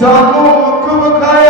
জানো মুখ মুখায়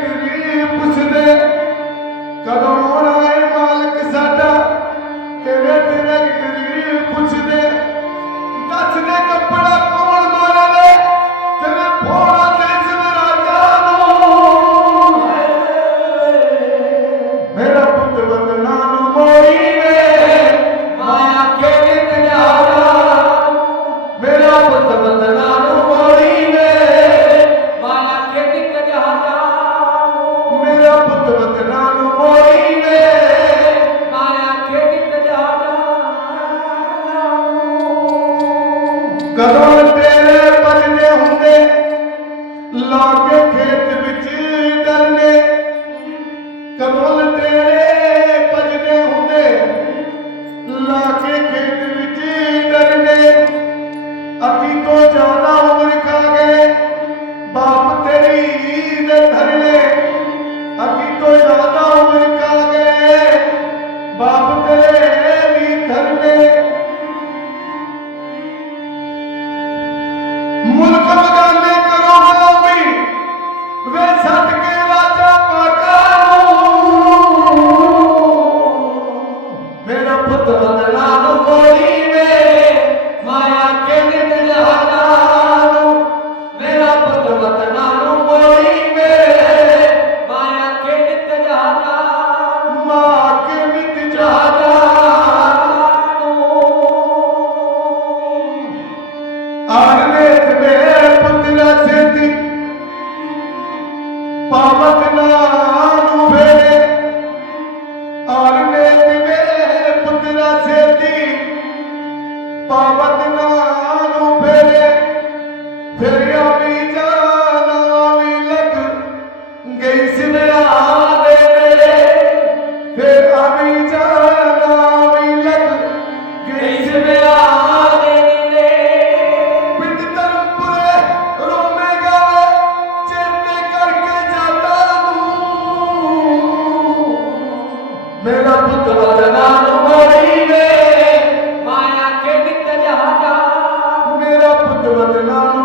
cada um ਕਦੋਂ ਤੇਰੇ ਪੰਨੇ ਹੁੰਦੇ? ਲਾਗੇ ਖੇਤ ਵਿੱਚ ਡਰਨੇ। ਕਦੋਂ ਤੇਰੇ ਪੰਨੇ ਹੁੰਦੇ? ਲਾਗੇ ਖੇਤ ਵਿੱਚ ਡਰਨੇ। ਅਤੀ ਤੋਂ ਜਾਣਾ ਮੁਲਕ ਮਗਾਨੇ ਕਰੋ ਹੋ ਵੀ। ਵੇ ਸਦਕੇ ਵਾਜਾ ਪਾਕਾ ਮੇਰਾ ਪੁੱਤ ਬਦਲਾ ਨੂੰ ਕੋਈ ਵੇ। ਮਾਇਆ ਕੇ ਨਿਤ ਜਹਾਨਾ ਨੂੰ। ਮੇਰਾ ਪੁੱਤ ਬਦਲਾ ਨੂੰ ਕੋਈ ਪਾਵਕ ਨਾਮ ਵੇਰੇ ਆਰਨੇ ਤੇ ਮੇਰੇ ਪੁੱਤਰਾ ਸੇਤੀ। ਪਾਵਕ Thank you.